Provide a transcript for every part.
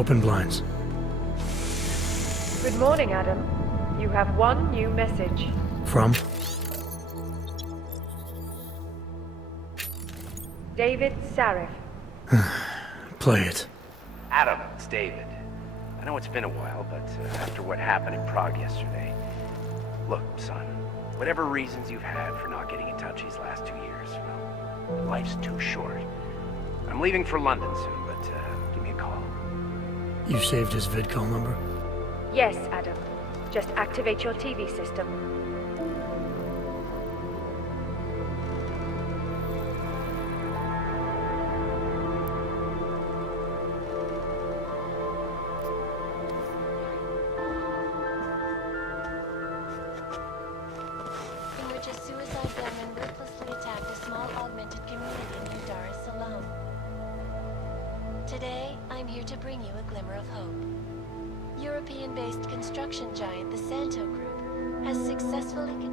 Open blinds. Good morning, Adam. You have one new message. From? David Sarif. Play it. Adam, it's David. I know it's been a while, but after what happened in Prague yesterday... Look, son, whatever reasons you've had for not getting in touch these last 2 years, well, life's too short. I'm leaving for London soon, but give me a call. You saved his vidcall number? Yes, Adam. Just activate your TV system. In which a suicide gunman ruthlessly attacked a small augmented community near Dar es Salaam. Today, I'm here to bring you a glimmer of hope. European-based construction giant the Santo Group has successfully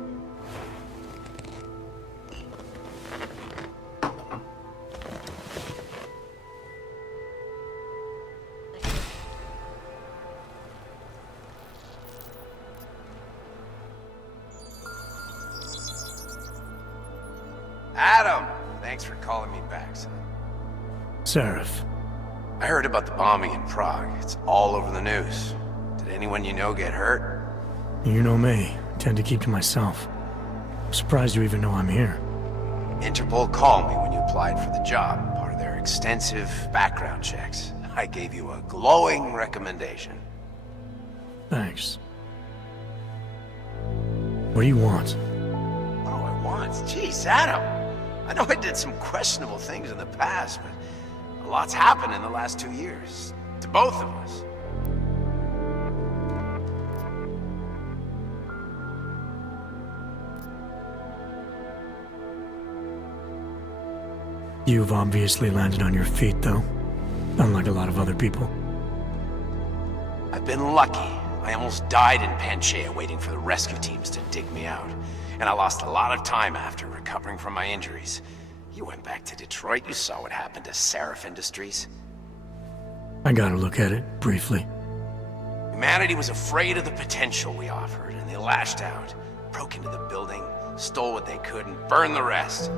Adam! Thanks for calling me back, son. Sarif. I heard about the bombing in Prague. It's all over the news. Did anyone you know get hurt? You know me. Tend to keep to myself. I'm surprised you even know I'm here. Interpol called me when you applied for the job, part of their extensive background checks. I gave you a glowing recommendation. Thanks. What do you want? What do I want? Jeez, Adam! I know I did some questionable things in the past, but a lot's happened in the last 2 years. To both of us. You've obviously landed on your feet, though. Unlike a lot of other people. I've been lucky. I almost died in Panchaea waiting for the rescue teams to dig me out. And I lost a lot of time after recovering from my injuries. You went back to Detroit, you saw what happened to Sarif Industries. I got a look at it, briefly. Humanity was afraid of the potential we offered, and they lashed out. Broke into the building, stole what they could, and burned the rest.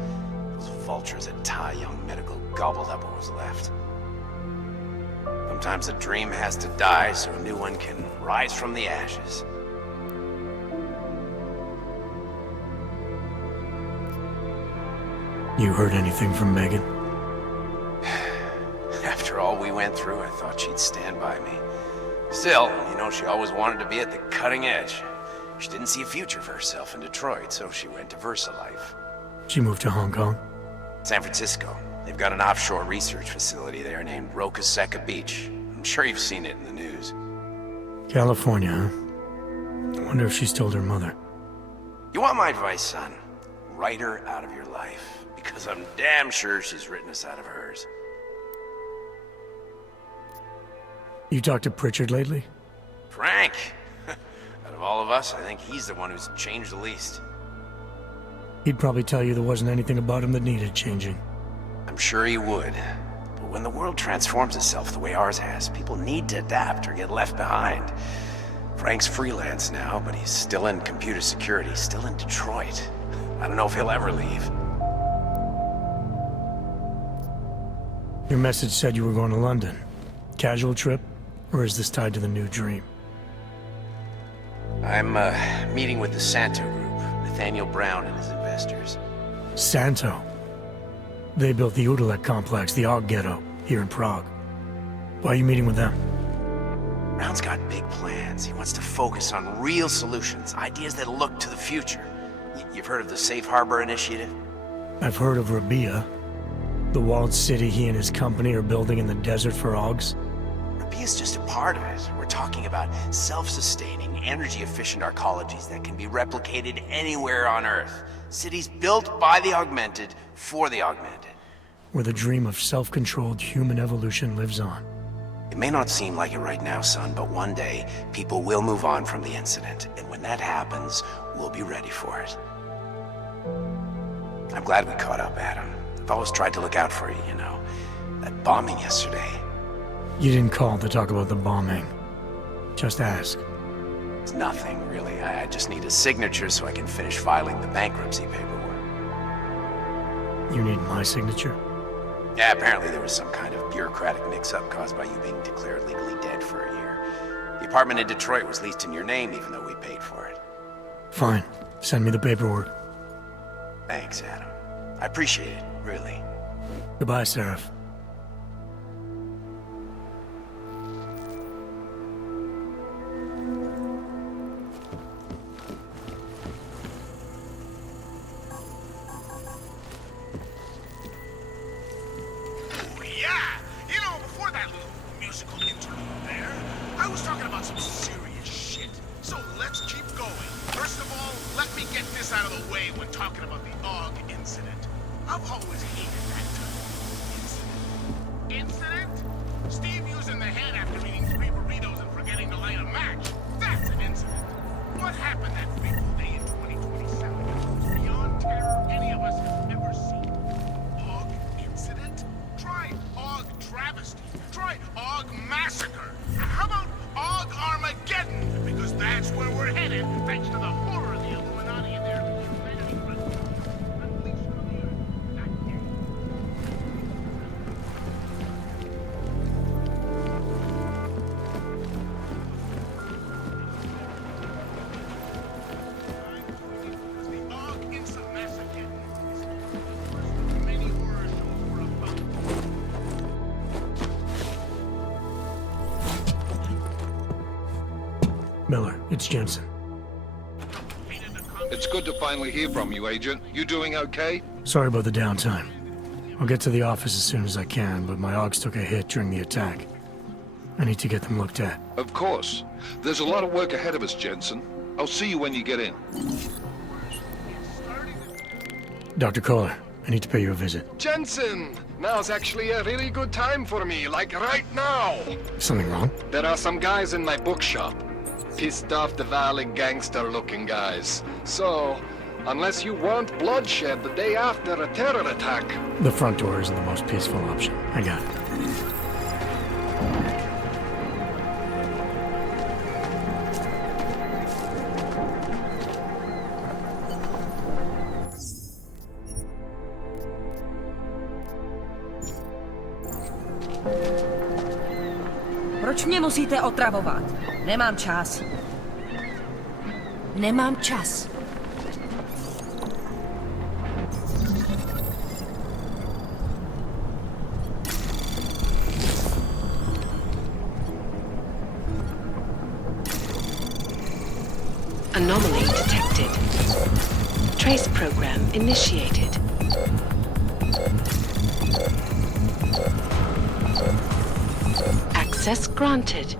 Those vultures at Tai Young Medical gobbled up what was left. Sometimes a dream has to die so a new one can rise from the ashes. You heard anything from Megan? After all we went through, I thought she'd stand by me. Still, you know, she always wanted to be at the cutting edge. She didn't see a future for herself in Detroit, so she went to VersaLife. She moved to Hong Kong? San Francisco. They've got an offshore research facility there named Roca Seca Beach. I'm sure you've seen it in the news. California, huh? I wonder if she's told her mother. You want my advice, son? Write her out of your life. Because I'm damn sure she's written us out of hers. You talked to Pritchard lately? Frank! Out of all of us, I think he's the one who's changed the least. He'd probably tell you there wasn't anything about him that needed changing. I'm sure he would. But when the world transforms itself the way ours has, people need to adapt or get left behind. Frank's freelance now, but he's still in computer security, still in Detroit. I don't know if he'll ever leave. Your message said you were going to London. Casual trip? Or is this tied to the new dream? I'm meeting with the Santo Group, Nathaniel Brown and his investors. Santo? They built the Udalek complex, the Og Ghetto, here in Prague. Why are you meeting with them? Brown's got big plans. He wants to focus on real solutions, ideas that look to the future. You've heard of the Safe Harbor Initiative? I've heard of Rabia. The walled city he and his company are building in the desert for Augs. Rabia's just a part of it. We're talking about self-sustaining, energy-efficient arcologies that can be replicated anywhere on Earth. Cities built by the augmented, for the augmented. Where the dream of self-controlled human evolution lives on. It may not seem like it right now, son, but one day, people will move on from the incident. And when that happens, we'll be ready for it. I'm glad we caught up, Adam. I've always tried to look out for you, you know. That bombing yesterday. You didn't call to talk about the bombing. Just ask. It's nothing, really. I just need a signature so I can finish filing the bankruptcy paperwork. You need my signature? Yeah, apparently there was some kind of bureaucratic mix-up caused by you being declared legally dead for a year. The apartment in Detroit was leased in your name even though we paid for it. Fine. Send me the paperwork. Thanks, Adam. I appreciate it, really. Goodbye, Seraph. Miller, it's Jensen. It's good to finally hear from you, Agent. You doing okay? Sorry about the downtime. I'll get to the office as soon as I can, but my Augs took a hit during the attack. I need to get them looked at. Of course. There's a lot of work ahead of us, Jensen. I'll see you when you get in. Dr. Kohler, I need to pay you a visit. Jensen! Now's actually a really good time for me, like right now! Something wrong? There are some guys in my bookshop. Pissed off the Valley gangster-looking guys. So, unless you want bloodshed the day after a terror attack... The front door isn't the most peaceful option. I got it. Proč mě musíte otravovat? Nemám čas. Nemám čas. Anomaly detected. Trace program initiated. Access granted.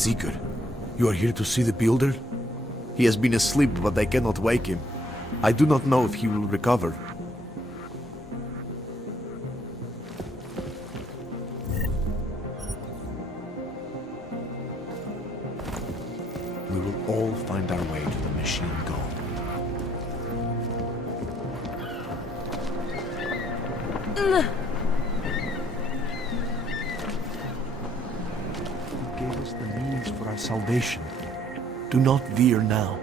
Seeker, you are here to see the builder? He has been asleep, but I cannot wake him. I do not know if he will recover. We will all find our way to the machine goal. He gave us the means for our salvation. Do not veer now.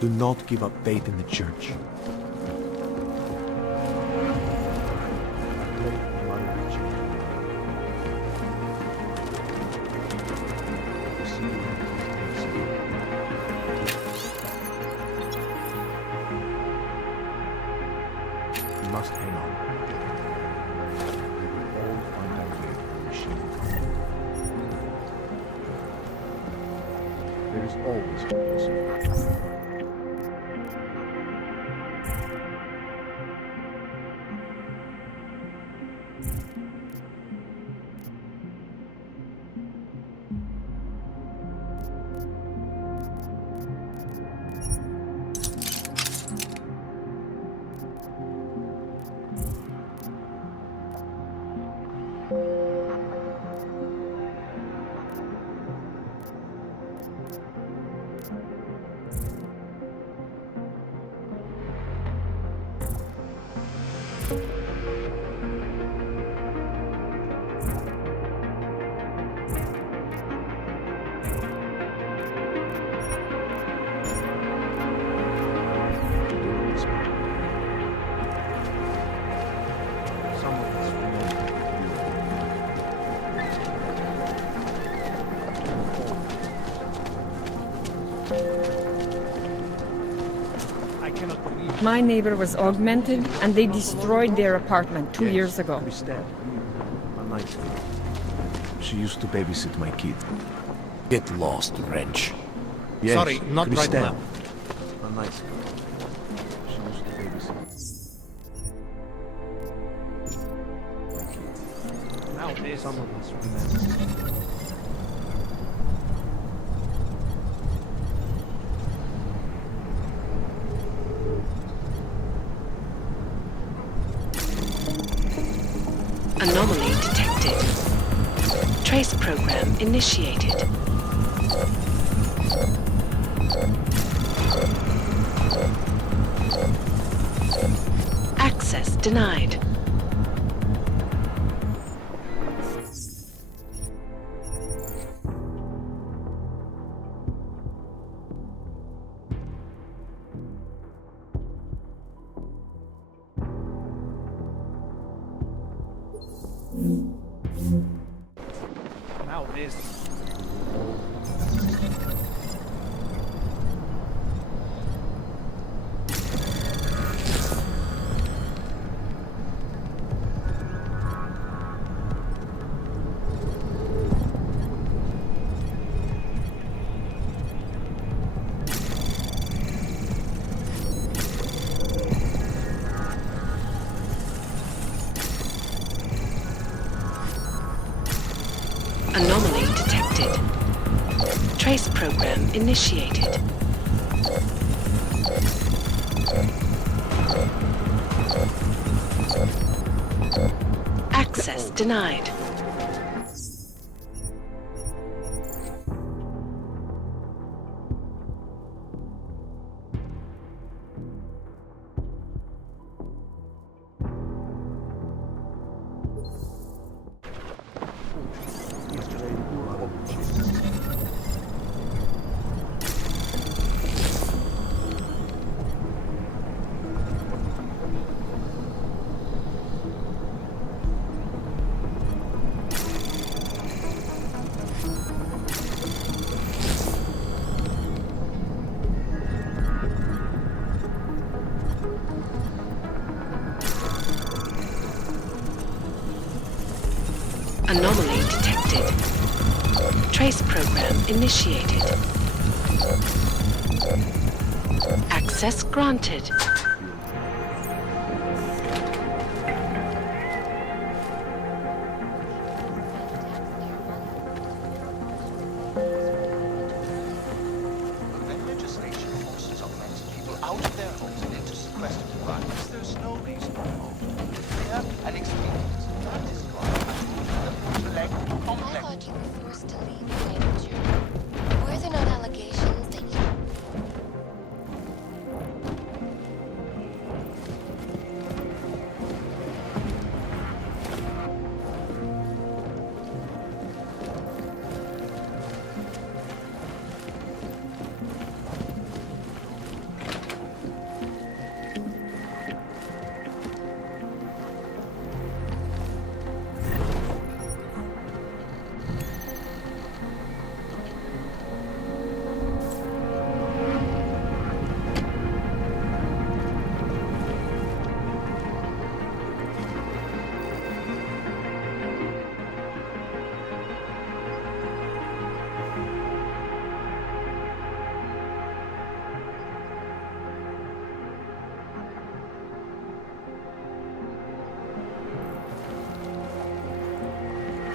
Do not give up faith in the church. We must hang on. We will all find our way to the machine. There is always a possibility. My neighbor was augmented, and they destroyed their apartment 2 years ago. Christelle, a nice girl. She used to babysit my kid. Get lost, wrench. Yes, Sorry, not right Christelle. now. A nice girl. She used to babysit my kid. Now this. Some of us remember. Anomaly detected. Trace program initiated. Access denied. Now this. Anomaly detected. Trace program initiated. Access denied. Anomaly detected. Trace program initiated. Access granted.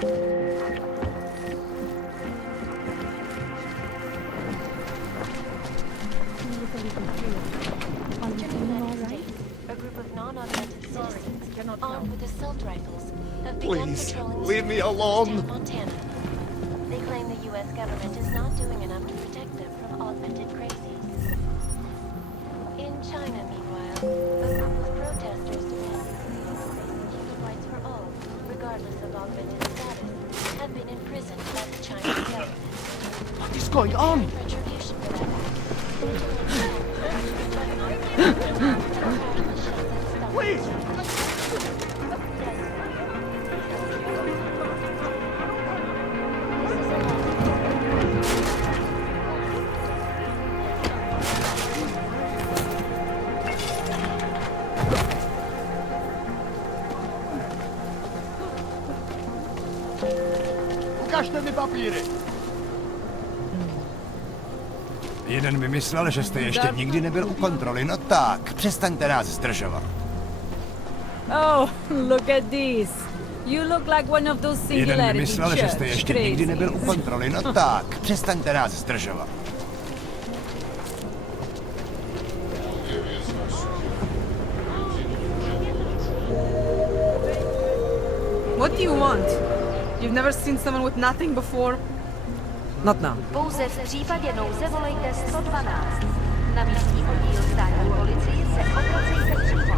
A group of non-augmented citizens, armed with assault rifles, have begun Please, patrolling leave me streets of alone. Montana. They claim the U.S. government is not doing enough to protect them from augmented crazies. In China, meanwhile, a group of protesters demanding human rights for all, regardless of augmented status, have been imprisoned by the Chinese government. What is going on? Retribution for that. Please! Ukažte mi papíry! Jeden mi myslel, že jste ještě nikdy nebyl u kontroly. No tak, přestaňte nás zdržovat. Oh, look at this. You look like one of those Jeden mi singularity myslel, že jste ještě nikdy nebyl u crazies. kontroly. No tak, přestaňte nás zdržovat. What do you want? You've never seen someone with nothing before? Not now. Pouze v případě nouze volejte 112. Na místní oddíl státní policie se obracejte přímo.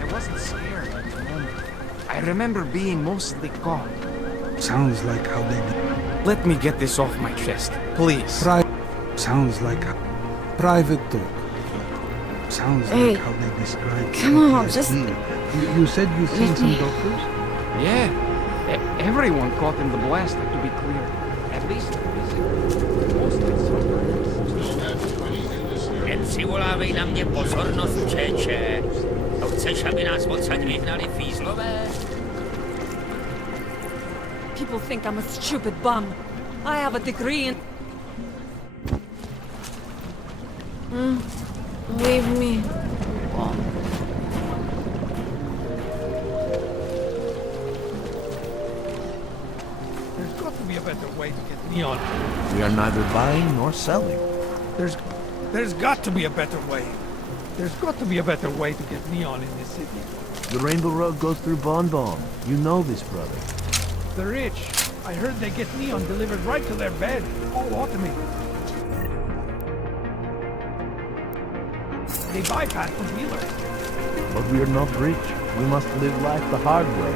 I wasn't scared. I remember being mostly gone. Sounds like how they... Let me get this off my chest, please. Sounds like a private talk. Sounds Hey, like how they describe... come on, PTSD. just... You said you've seen some doctors? Yeah. Everyone caught in the blast, to be clear. At least mostly Nepřivolávej na mě pozornost, čeče. To chceš, aby nás odsaď vyhnali fízlové? People think I'm a stupid bum. I have a degree in... Leave me. There's got to be a better way to get neon. We are neither buying nor selling. There's got to be a better way. There's got to be a better way to get neon in this city. The Rainbow Road goes through Bon Bon. You know this, brother. The rich. I heard they get neon delivered right to their bed. All automated. They bypass the dealers. But we are not rich. We must live life the hard way.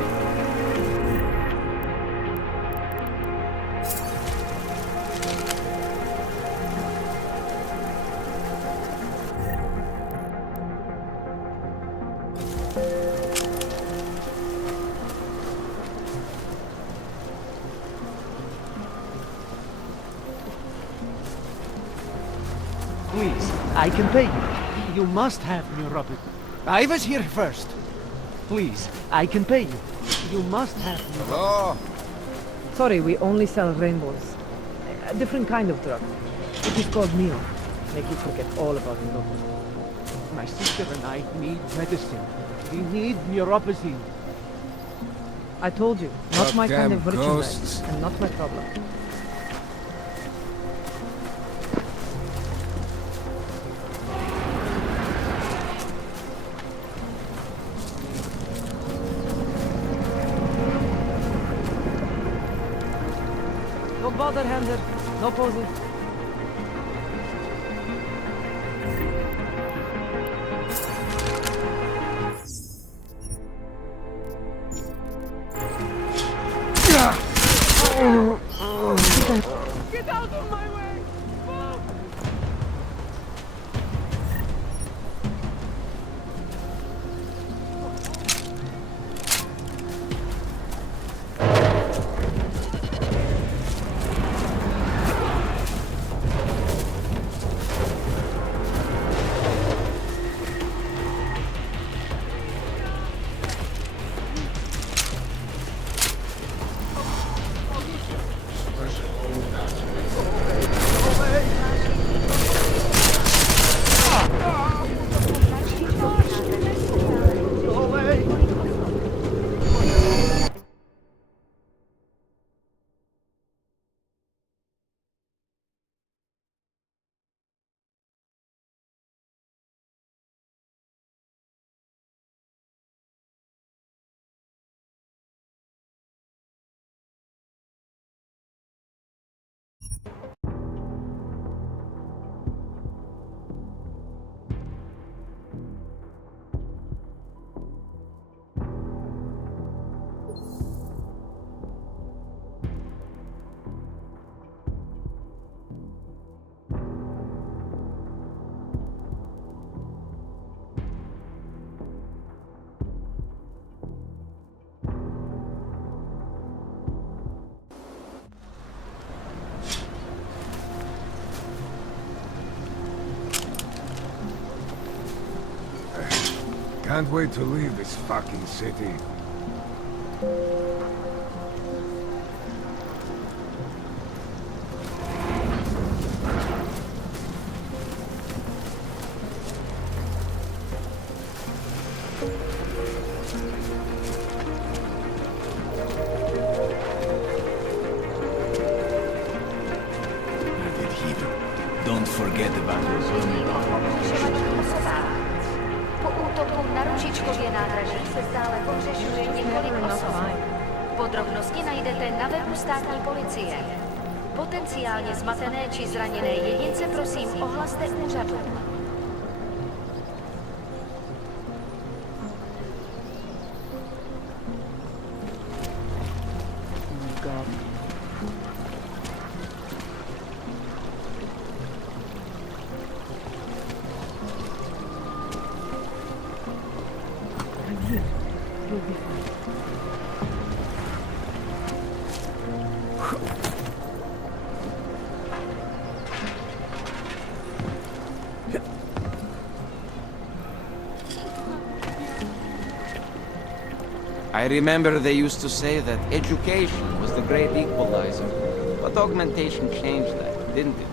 Please, I can pay you. You must have neuropathy. I was here first. Please, I can pay you. You must have neuropathy. Sorry, we only sell rainbows. A different kind of drug. It is called neon. Make you forget all about neuropathy. My sister and I need medicine. We need neuropathy. I told you, not my kind of Goddamn merchandise, ghosts. and not my problem. Don't bother, Hander. No posing. Get out of my way! Mom! Can't wait to leave this fucking city. Don't forget about your zombie. Po útoku na Ružičkově nádraží se stále pohřešuje několik osob. Podrobnosti najdete na webu státní policie. Potenciálně zmatené či zraněné jedince prosím ohlaste úřadu. I remember they used to say that education was the great equalizer. But augmentation changed that, didn't it?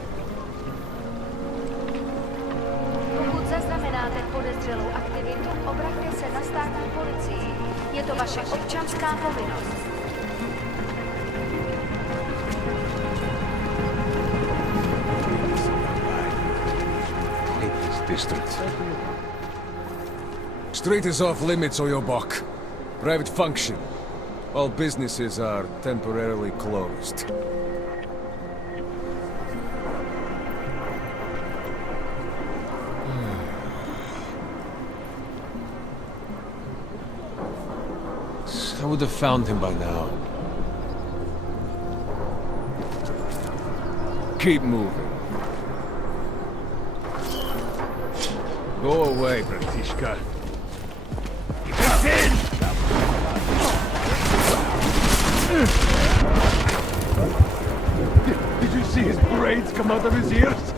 Pokud zaznamenáte podezřelou aktivitu, obraťte se na státní policii. Je to vaše občanská povinnost. Hate this district. Street is off limits or you're buck. Private function. All businesses are temporarily closed. I would have found him by now. Keep moving. Go away, Bratishka. Get in! Did you see his braids come out of his ears?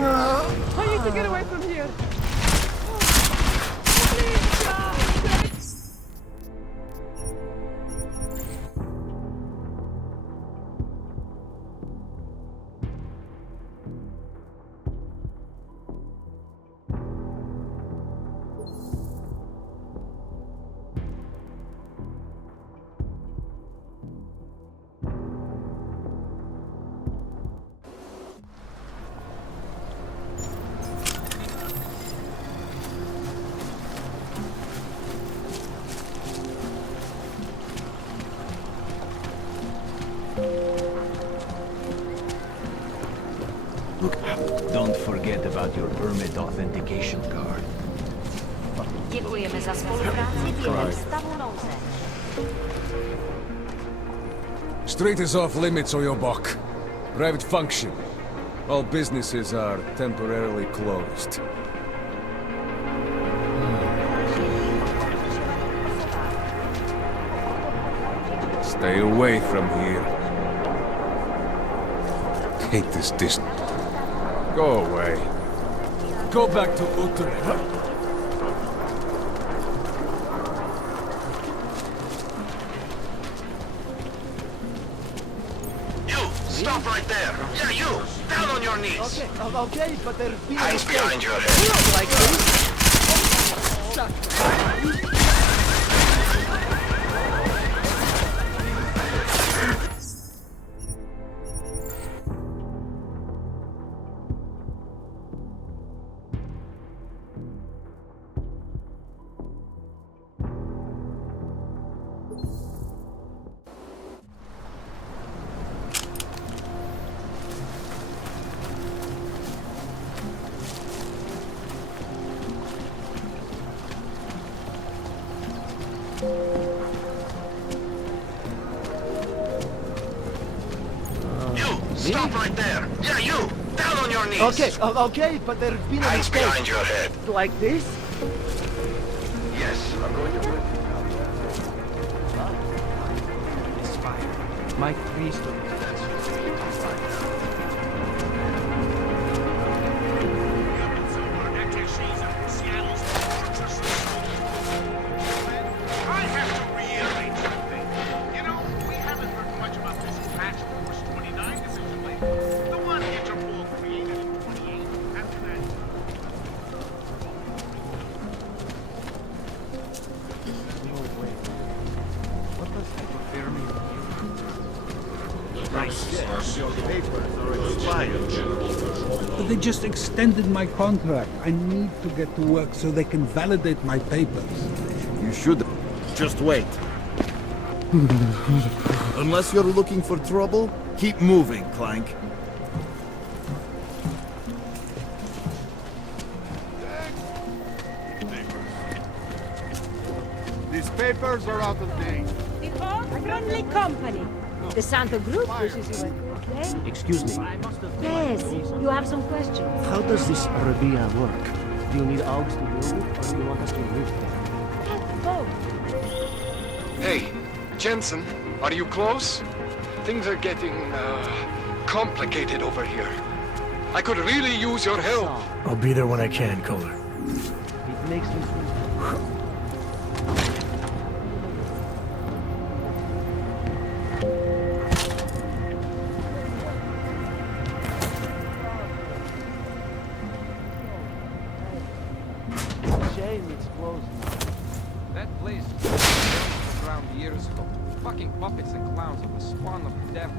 I need to get away from here. Don't forget about your permit authentication card. Děkujeme za spolupráci během stavu nouze. Street is off limits or you're buck. Private function. All businesses are temporarily closed. Stay away from here. Hate this distance. Go away. Go back to Utrecht. Stop right there! Yeah, you! Down on your knees! Okay, okay, but they're being... Hands behind your head! Like this? Stop right there! Yeah, you! Down on your knees! Okay, okay, but there's been a Hands mistake. behind your head. Like this? Yes, I'm going to do it. It's fine. My priest. I have to reiterate something. You know, we haven't heard much about this Task Force 29 decision lately. The one Interpol created in 28. After that... No way. What does hypothermia do? They just extended my contract. I need to get to work so they can validate my papers. You should. Just wait. Unless you're looking for trouble, keep moving, Clank. These papers are out of date. The all-friendly company. The Santo Group wishes you okay? Excuse me. Yes, you have some questions. How does this Arabia work? Do you need Augs to build it, or do you want us to live there? Both. Hey, Jensen, are you close? Things are getting, complicated over here. I could really use your help. I'll be there when I can, Kohler. It makes me feel... Shame it's closed now. That place was around years ago. Fucking puppets and clowns of the spawn of the devil.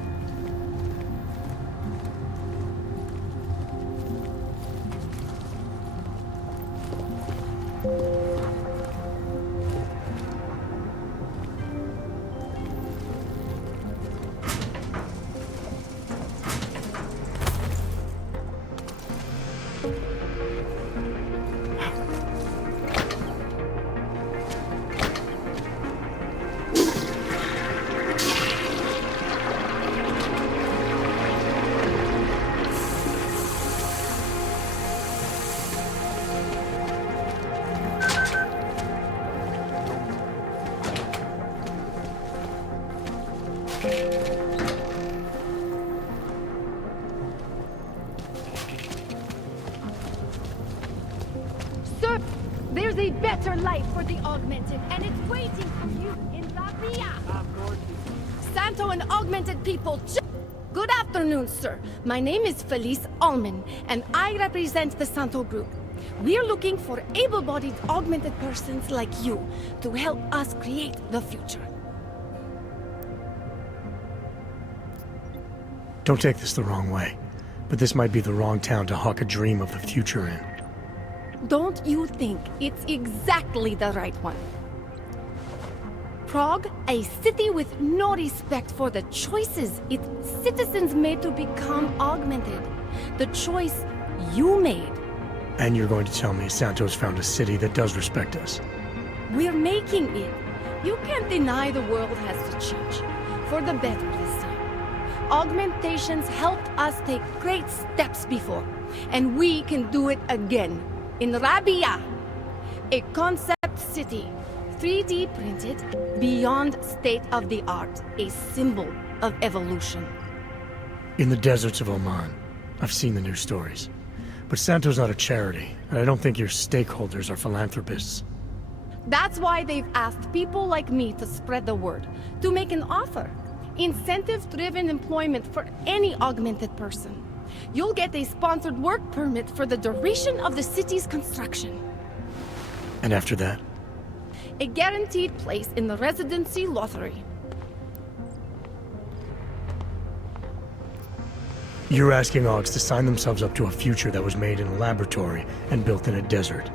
Sir, there's a better life for the Augmented, and it's waiting for you in Rabia. Santo and Augmented people, good afternoon, sir. My name is Felice Allman, and I represent the Santo Group. We're looking for able-bodied augmented persons like you to help us create the future. Don't take this the wrong way, but this might be the wrong town to hawk a dream of the future in. Don't you think it's exactly the right one? Prague, a city with no respect for the choices its citizens made to become augmented. The choice you made. And you're going to tell me Santos found a city that does respect us. We're making it. You can't deny the world has to change. For the better this time. Augmentations helped us take great steps before, and we can do it again. In Rabia, a concept city, 3D printed, beyond state-of-the-art, a symbol of evolution. In the deserts of Oman, I've seen the news stories. But Santo's not a charity, and I don't think your stakeholders are philanthropists. That's why they've asked people like me to spread the word, to make an offer. Incentive-driven employment for any augmented person. You'll get a sponsored work permit for the duration of the city's construction. And after that? A guaranteed place in the residency lottery. You're asking Augs to sign themselves up to a future that was made in a laboratory and built in a desert.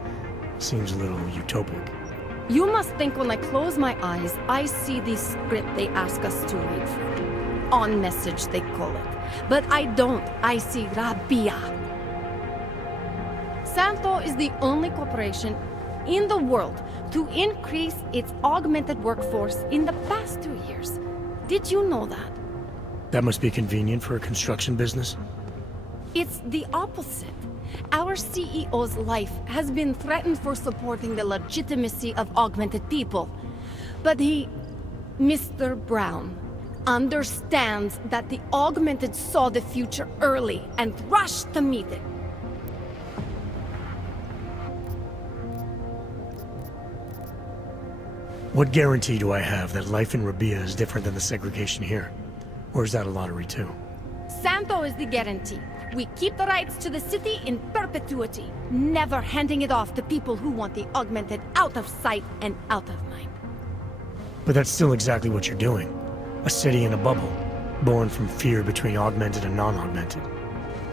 Seems a little utopic. You must think when I close my eyes, I see the script they ask us to read from. On message, they call it. But I don't. I see Rabia. Santo is the only corporation in the world to increase its augmented workforce in the past 2 years. Did you know that? That must be convenient for a construction business. It's the opposite. Our CEO's life has been threatened for supporting the legitimacy of augmented people. But he, Mr. Brown, understands that the augmented saw the future early and rushed to meet it. What guarantee do I have that life in Rabia is different than the segregation here? Or is that a lottery too? Santo is the guarantee. We keep the rights to the city in perpetuity, never handing it off to people who want the augmented out of sight and out of mind. But that's still exactly what you're doing. A city in a bubble, born from fear between augmented and non-augmented.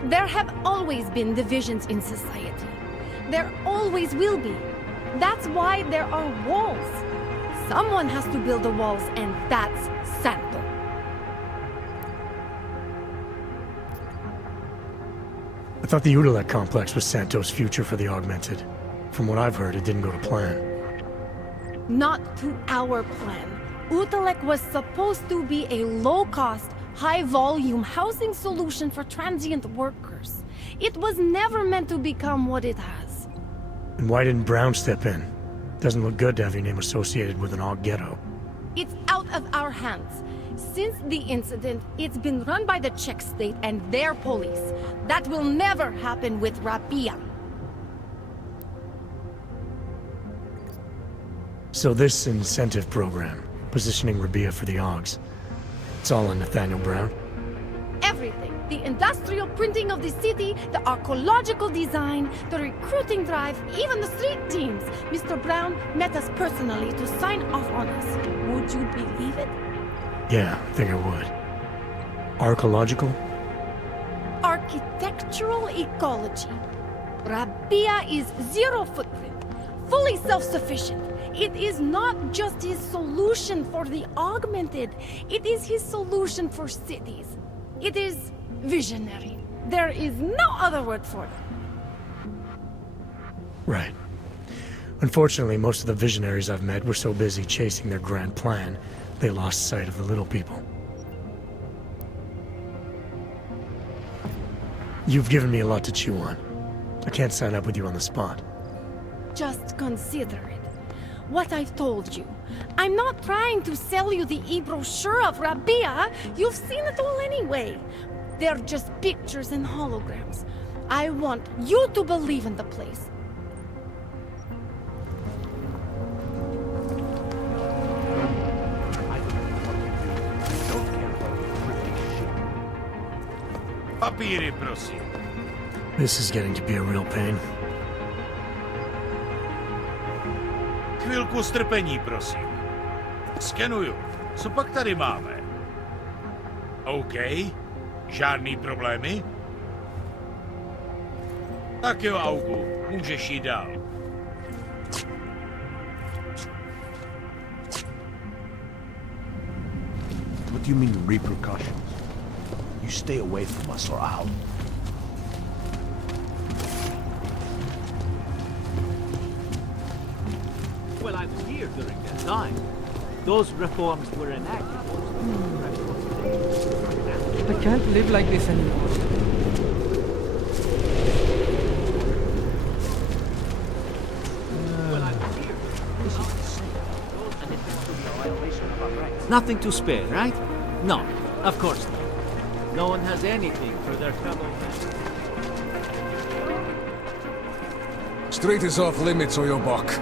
There have always been divisions in society. There always will be. That's why there are walls. Someone has to build the walls, and that's Santo. I thought the Udalek complex was Santo's future for the augmented. From what I've heard, it didn't go to plan. Not to our plan. Udalek was supposed to be a low-cost, high-volume housing solution for transient workers. It was never meant to become what it has. And why didn't Brown step in? Doesn't look good to have your name associated with an aug ghetto. It's out of our hands. Since the incident, it's been run by the Czech state and their police. That will never happen with Rabia. So this incentive program, positioning Rabia for the Augs, it's all on Nathaniel Brown? Everything. The industrial printing of the city, the archaeological design, the recruiting drive, even the street teams. Mr. Brown met us personally to sign off on us. Would you believe it? Yeah, I think I would. Archaeological? Architectural ecology. Rabia is zero footprint, fully self-sufficient. It is not just his solution for the augmented, it is his solution for cities. It is visionary. There is no other word for it. Right. Unfortunately, most of the visionaries I've met were so busy chasing their grand plan, they lost sight of the little people. You've given me a lot to chew on. I can't sign up with you on the spot. Just consider it. What I've told you. I'm not trying to sell you the e-brochure of Rabia. You've seen it all anyway. They're just pictures and holograms. I want you to believe in the place. Papíry, prosím. This is getting to be a real pain. Chvilku strpení, prosím. Skenuju. Co pak tady máme? OK. Žádný problémy? Tak jo, Augu. Můžeš jít dál. What do you mean repercussions? You stay away from us or I'll... Well, I was here during that time. Those reforms were enacted. I can't live like this anymore. Well, I was here. This is the same. And it would be a violation of our rights. Nothing to spare, right? No, of course not. No one has anything for their fellow man. Street is off limits or you're buck.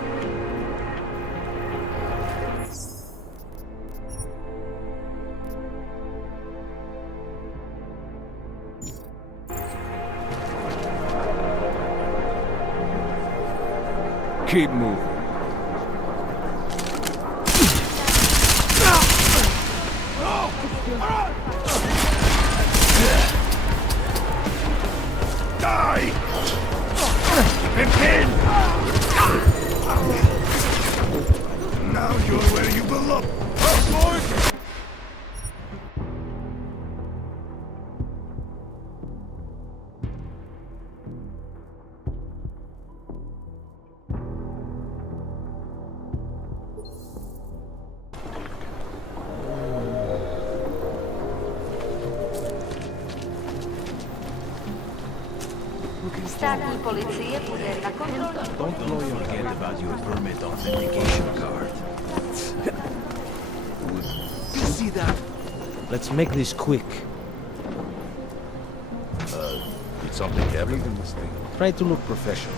Keep moving. Die! Pimpin! Now you're where you belong. Boys! Státní policie bude na kontrolní... Don't forget about your permit authentication card. You see that? Let's make this quick. Did something happen in this thing? Try to look professional.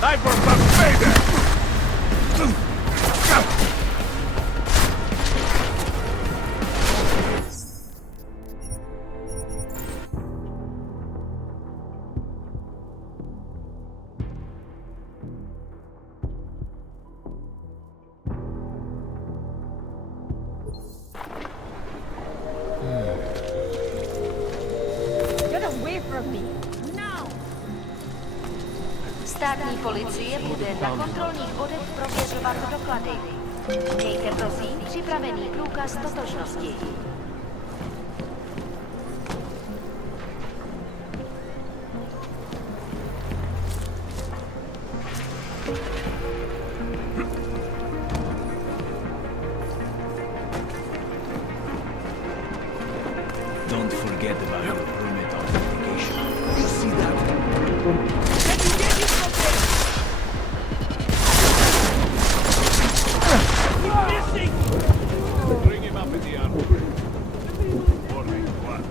Time for some payback! Get away from me! Now! Státní policie bude na kontrolních bodech prověřovat doklady. Mějte prosím připravený průkaz totožnosti. Don't forget about your permit authentication. You see that? Bring him up in the armor. Only one.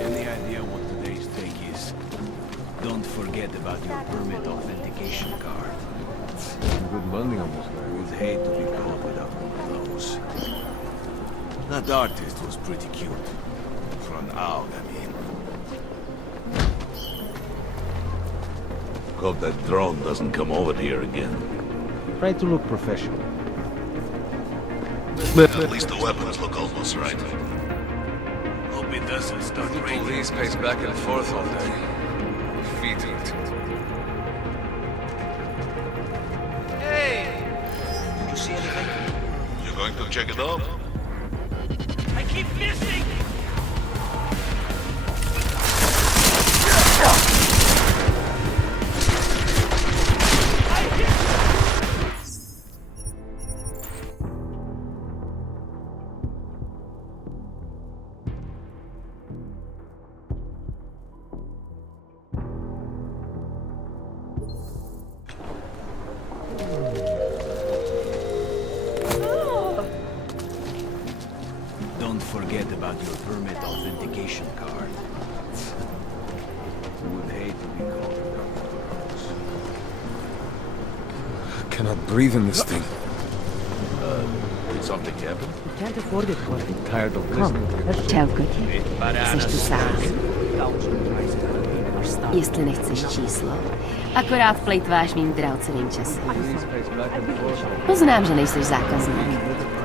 Any idea what today's take is? Don't forget about your permit authentication card. Good money on this guy. Would hate to be caught without one of those. That artist was pretty cute. For an owl, I mean. Hope that drone doesn't come over here again. Try to look professional. At least the weapons look almost right. Hope it doesn't start The raining. police pace back and forth all day. Feet it. Hey! Did you see anything? You going to check it out? I keep missing! Don't forget about your permit authentication card. Would hate to be caught without one of those. I cannot breathe in this thing. Did something happen? You can't afford it, Corey. Tired of Come, listening. let's Čau, kotě. Jseš tu sám. Jestli nechceš číslo, akorát plejtváš mým drahoceným časem. Poznám, že nejseš zákazník.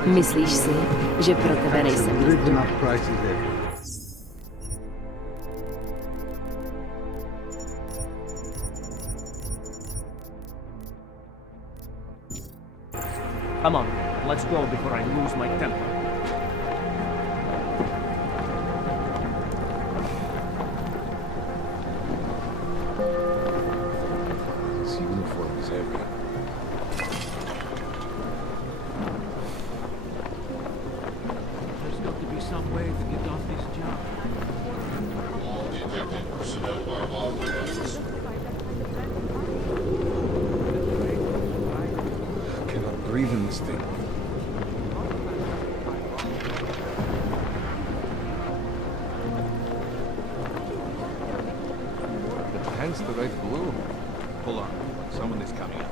Myslíš si, že pro tebe nejsem jízdou? Come on, let's go before I lose my temper. This uniform is heavy. There's got to be some way to get off this job. I cannot breathe in this thing. The pants the right blue. Hold on. Someone is coming up.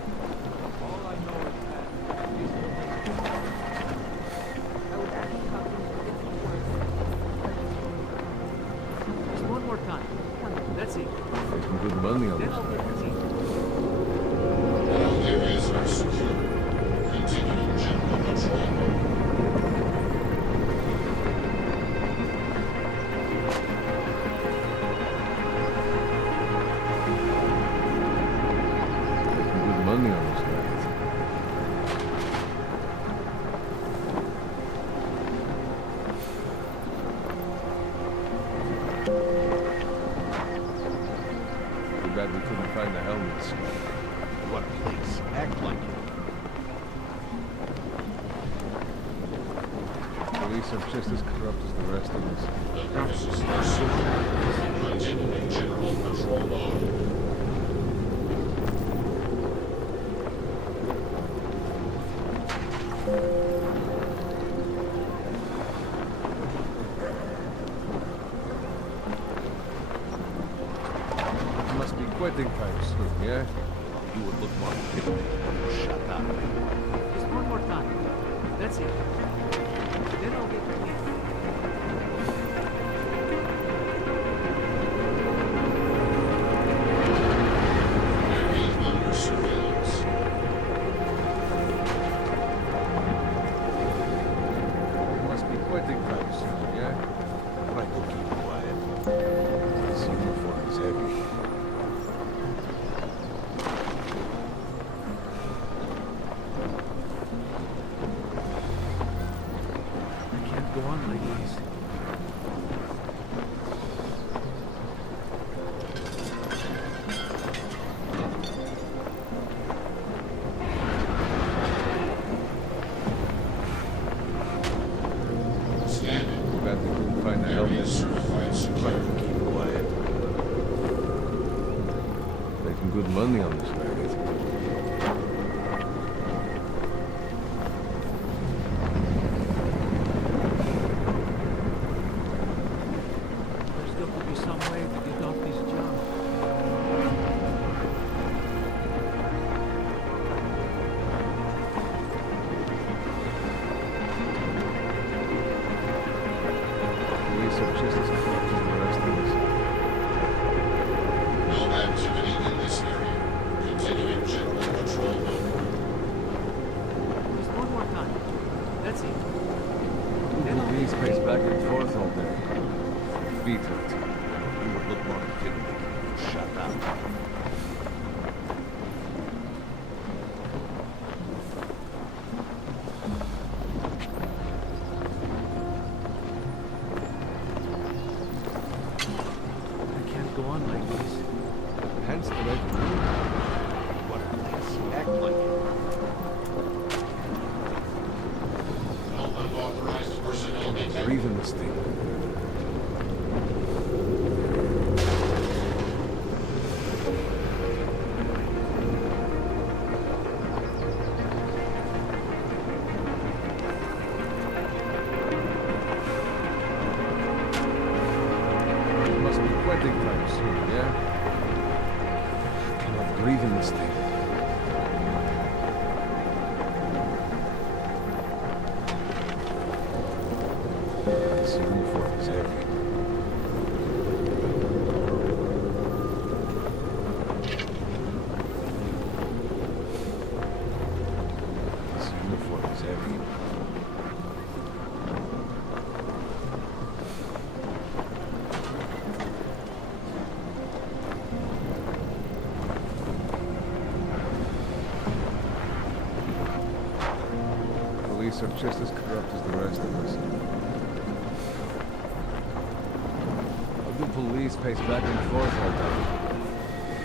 Just one more time. That's it. Making good money on this thing. Good money on please. What, please? Act like it. Police are just as corrupt as the rest of us. The premises are surrounded. Continuing general control law. It must be quitting time soon, yeah? You would look more intimidating if you shut up. Just one more time. That's it. Then I'll get back in. Under surveillance. It must be quitting time soon, yeah? Right, we'll keep quiet. This uniform is heavy. I can't go on like this. Scanning. Too bad they couldn't find the helmet. Certified security. Keep quiet. Making good money on this racket. There's got to be some way to get off this job. Police are just as corrupt as the rest of us. No activity in this area. Continuing general control law. Just one more time. That's it. Then police pace back and forth all day. Beat it. You would look more intimidating if you shut up. I can't go on like this. Hence the red What, please? Act like it. No unauthorized personnel detected. breathing this thing. It must be quitting time soon, yeah? Cannot breathe in this thing. This uniform is heavy. This uniform is heavy. Police are just as corrupt as the rest of us. How do police pace back and forth all day?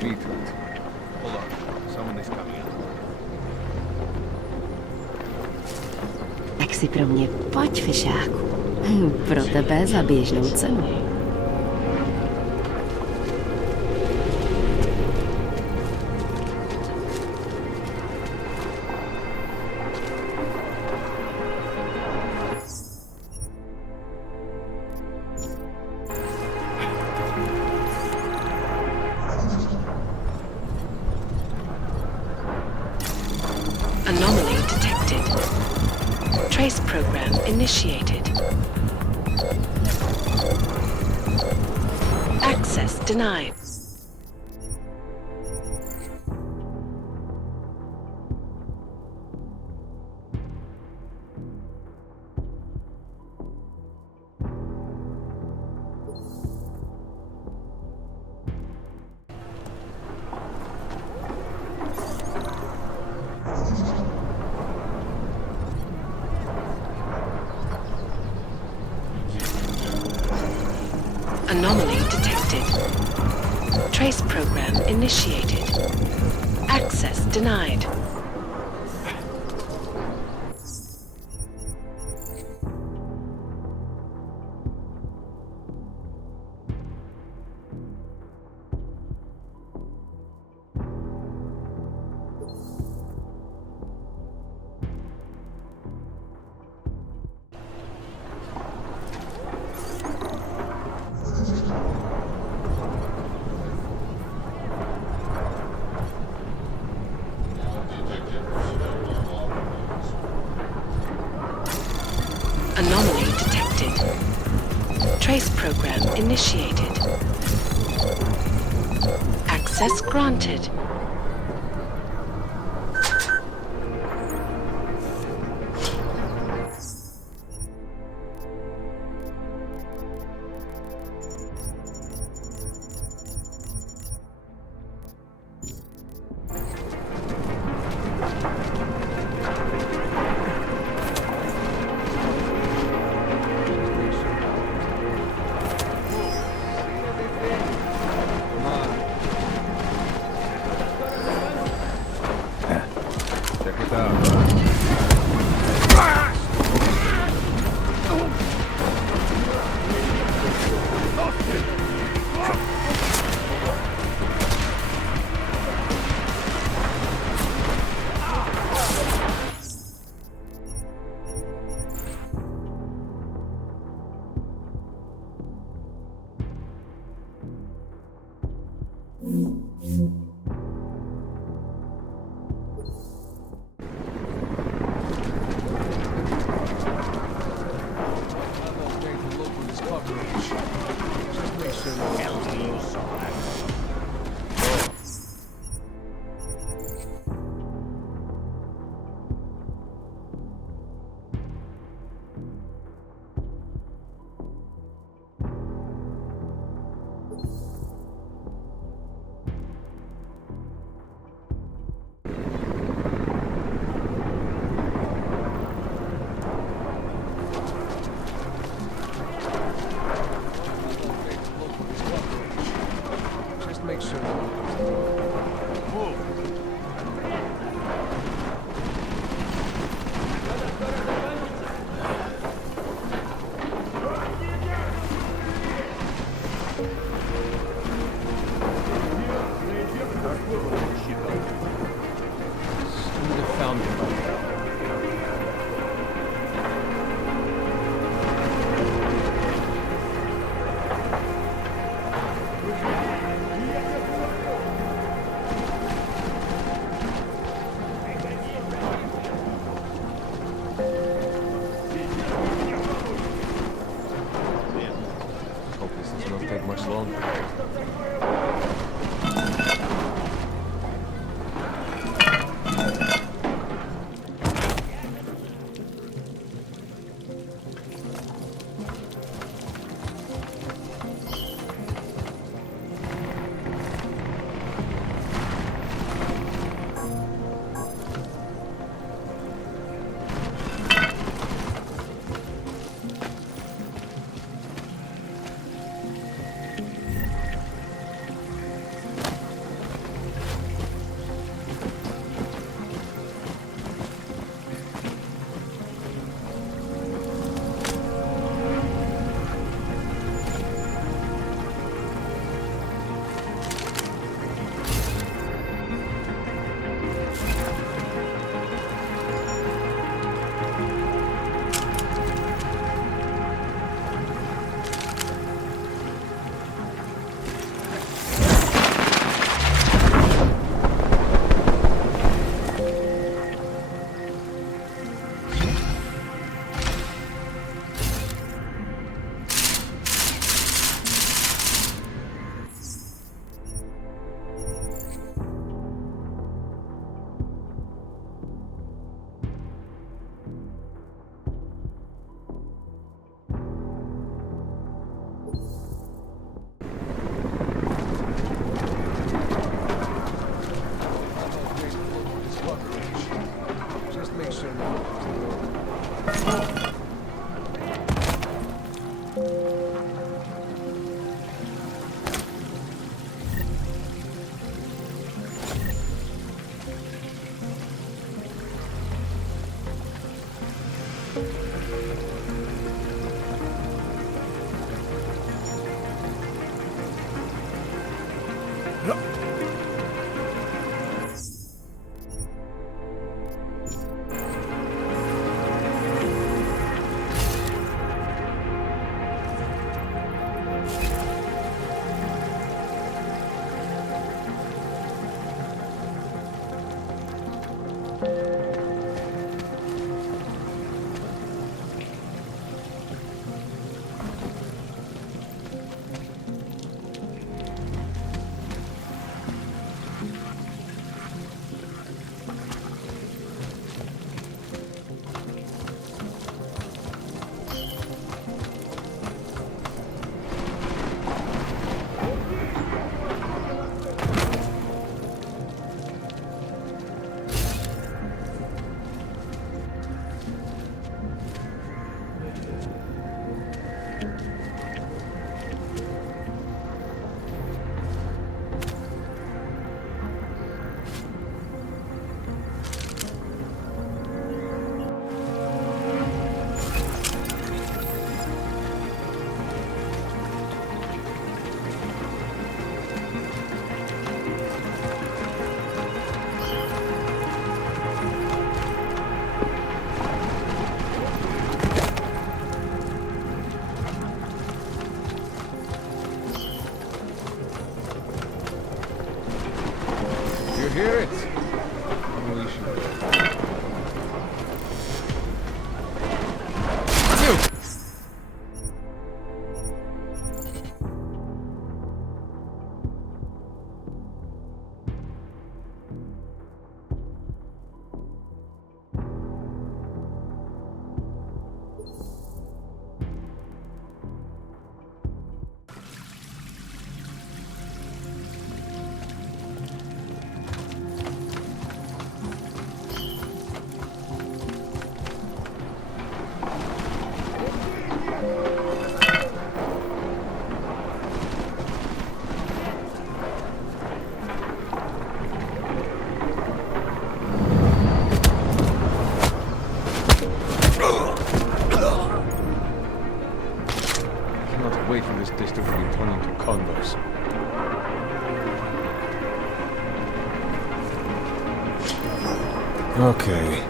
Beat it. Hold on. Someone is coming out. Tak si pro mě pojď, fišáku. Pro tebe za běžnou cenu. Anomaly detected. Trace program initiated. Access denied. Anomaly detected. Trace program initiated. Access denied. Anomaly detected. Trace program initiated. Access granted. hear it? We should go. Wait for this district to be turned into condos. Okay.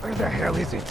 Where the hell is it?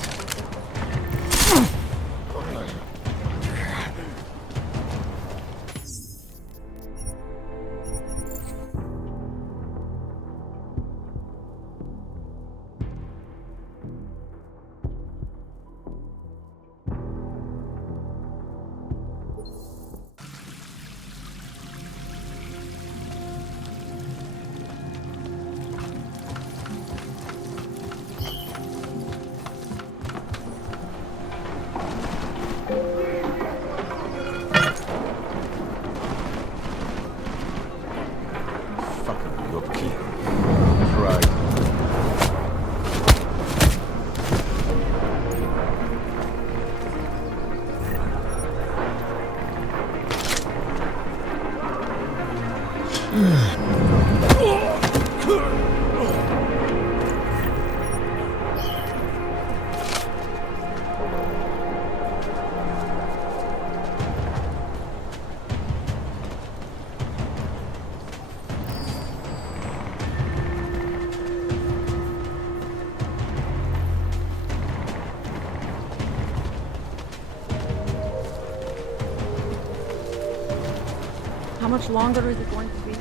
How much longer is it going to be?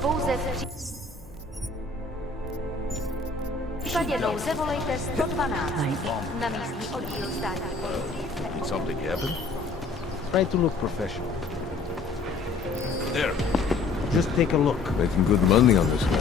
Pouze v případě nouze volejte 112. Na místní oddíl státní policie. Did something happen? Try to look professional. There. Just take a look. Making good money on this one.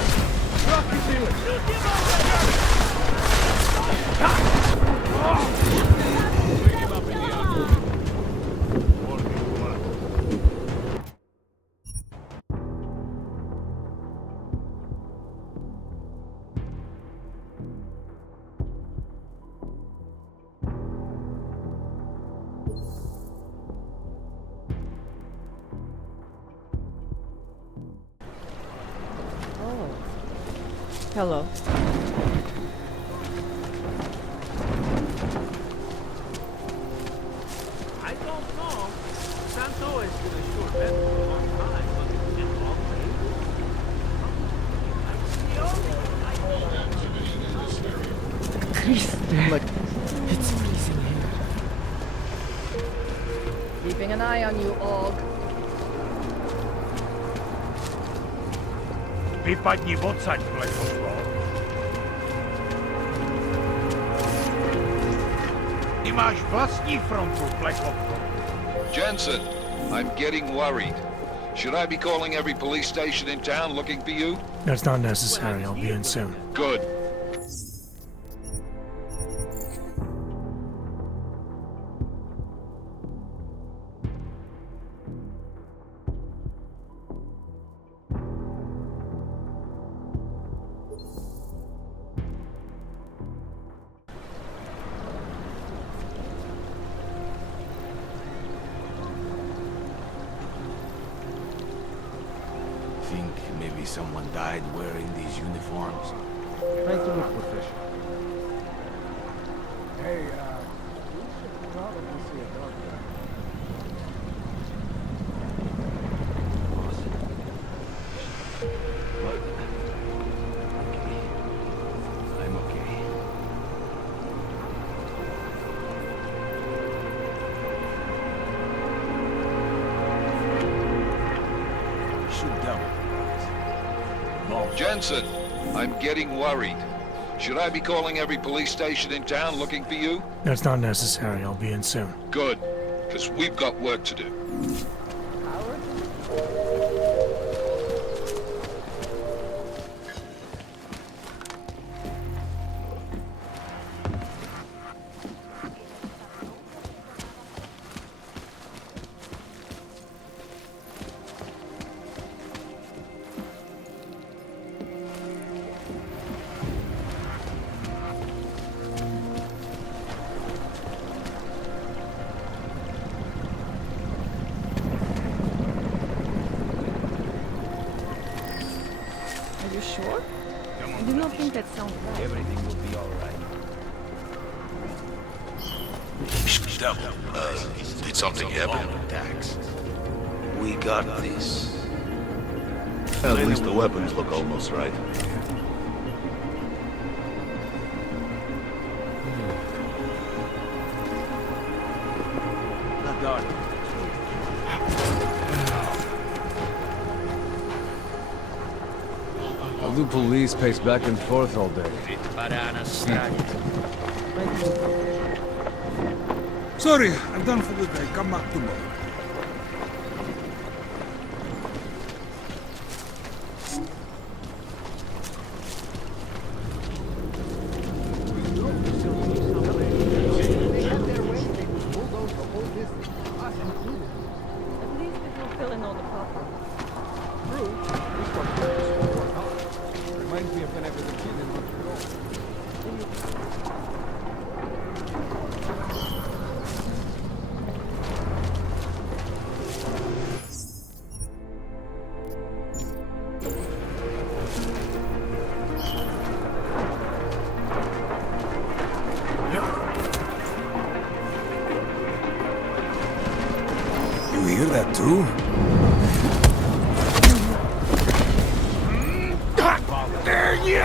Hello. I don't know. Santo is gonna sure bet for a long time, but it's been long Like, it's freezing here. Keeping an eye on you, Og. Vypadni odsaď, plechotko. Ty máš vlastní frontu, plechotko. Jensen, I'm getting worried. Should I be calling every police station in town looking for you? That's not necessary. I'll be in soon. Good. Think maybe someone died wearing these uniforms? Try to look professional. Hey, we should probably see a doctor. should double. Jensen, I'm getting worried. Should I be calling every police station in town looking for you? That's not necessary. I'll be in soon. Good, because we've got work to do. Are you sure? I do not think that sounds right. Everything will be all right. Devil, did something happen? We got this. At least the weapons look almost right. Not dark. How do police pace back and forth all day? Sorry, I'm done for the day. Come back tomorrow. At least it will fill in all the problems. Reminds me of when I was a kid in Montreal. You hear that too? There you